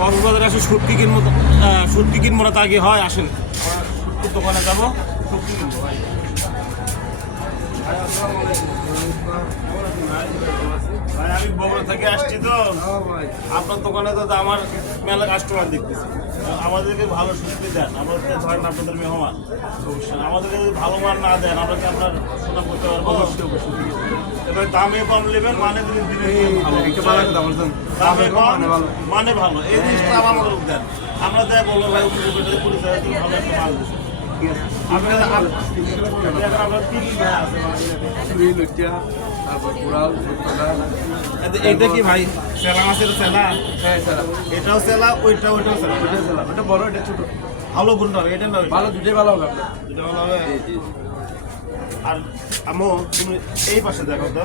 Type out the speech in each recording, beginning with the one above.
কক্সবাজারে আসে সুটকি কিনবো সুটকি কিনবো না তা কি হয়, আসেন। দোকানে যাব। সুটকি কিনবো ভাই ভাই আমি থেকে আসছি তো। আপনার দোকানে তো আমার মেলা কাস্টমার আমাদেরকে ভালো সুটকি দেন। যদি ভালো মান না দেন, আমরা কি আপনার সুনাম করতে পারব অবশ্যই অবশ্যই এবার দামে কম নেবেন মানে দিলে দিলে ভালো দামে কম মানে এই জিনিসটা আমার মনে দেন। আমরা দেখ বলব ভাই ভালো একটা মাল দিচ্ছ এইটা কি ভাই সেলা মাছের সেলা? হ্যাঁ এটাও সেলা ওইটা ওইটাও সেলা। স্যার ওটা বড় এটা ছোট। ভালো কোনটা হবে এটা ভালো দুটোই ভালো হবে দুটো ভালো হবে? আর আমো তুমি এই পাশে দেখো তো।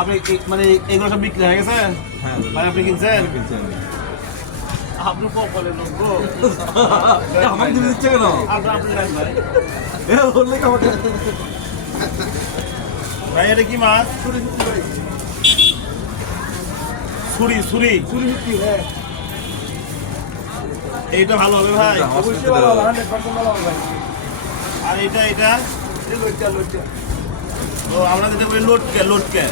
আপনি মানে এগুলো সব বিক্রি হয়ে গেছে? হ্যাঁ ভাই আপনি কিনছেন? আপনি কপালে লোক গো। আমাকে দিতে দিচ্ছে কেন? আপনি আপনি নেন ভাই। এ বললে আমাকে? ভাই এটা কি মাছ? ছুরি ছুরি চুরি বিক্রি হ্যাঁ। এইটা ভালো হবে ভাই। অবশ্যই ভালো হবে হান্ড্রেড পার্সেন্ট ভালো হবে। ভাই আর এটা এটা? লুটিয়া লুটিয়া তো আমরা যেটা বলি লোটকে লোটকে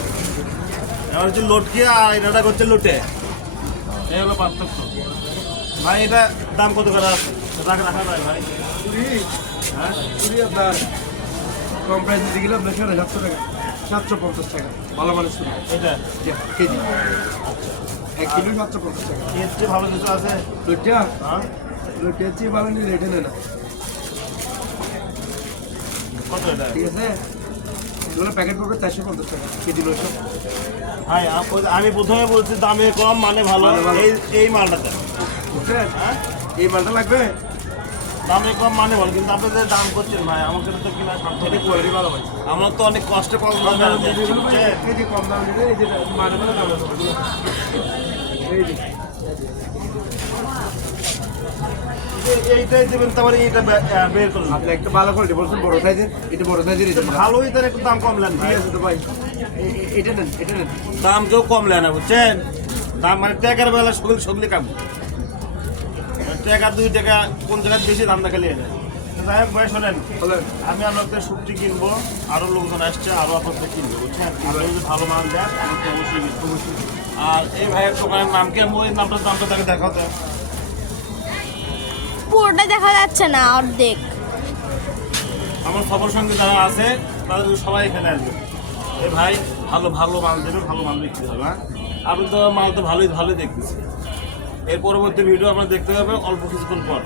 এবার হচ্ছে লোটকে আর এটা হচ্ছে লোটে। এই হলো পার্থক্য। ভাই এটা দাম কত করে? আছে রাখা রাখা যায় ভাই। চুরি হ্যাঁ? চুরি আপনার কম প্রাইস দিতে গেলে আপনার সাড়ে সাতশো টাকা। সাতশো পঞ্চাশ টাকা। ভালো চুরি এটা? কেজি। এক কিলো সাতশো পঞ্চাশ টাকা। চেয়ে ভালো কিছু আছে? লুটিয়া হ্যাঁ। চেয়ে ভালো নিয়ে রেটে নেয় না। ঠিক আছে এগুলো প্যাকেট করবে চারশো পঞ্চাশ টাকা কেজি ভাই আমি প্রথমে বলছি দামে কম মানে ভালো। মানে এই এই বুঝছেন হ্যাঁ? এই মালটা লাগবে? দামে কম মানে ভালো। কিন্তু আপনি যে দাম করছেন ভাই আমাকে তো কিনা নেই। কোয়ালিটি ভালো ভাই। আমরা তো অনেক কষ্টে কম দামে বুঝছেন? কম দাম এই যে মানে মানে দাম এই যে। এই- এইটাই দেবেন তারপরে এইটা বের করুন আপনি একটা ভালো কোয়ালিটি বলছেন বড় সাইজের এটা বড় সাইজের ভালো ভালোই একটু দাম কম নেন ঠিক আছে তো ভাই? এ- এ- এটা নেন এটা নেন। দাম কেউ কম বুঝছেন? দাম মানে বেলা সকল সকলে কাম। টাকা দুই টাকা কোন জায়গায় বেশি দাম দেখা নিয়ে যায়। যাই হোক ভাই শোনেন আমি আপনাদের সবজি কিনবো আরও লোকজন আসছে আরও আপনাদের কিনবো বুঝছেন? যদি ভালো মাল দেন অবশ্যই আর এই ভাইয়ের দোকানের নাম কি? আমি ওই নামটার দামটা তাকে দেখাতে। দেখা যাচ্ছে না অর্ধেক। আমার সবার সঙ্গে যারা আছে তাদের সবাই এখানে আসবে। এই ভাই, ভালো ভালো মাল দেবে, ভালো মাল বিক্রি হবে হ্যাঁ? আপনি তো মাল তো ভালোই ভালোই দেখতেছি। এর পরবর্তী ভিডিও আপনার দেখতে পাবেন, অল্প কিছুক্ষণ পর।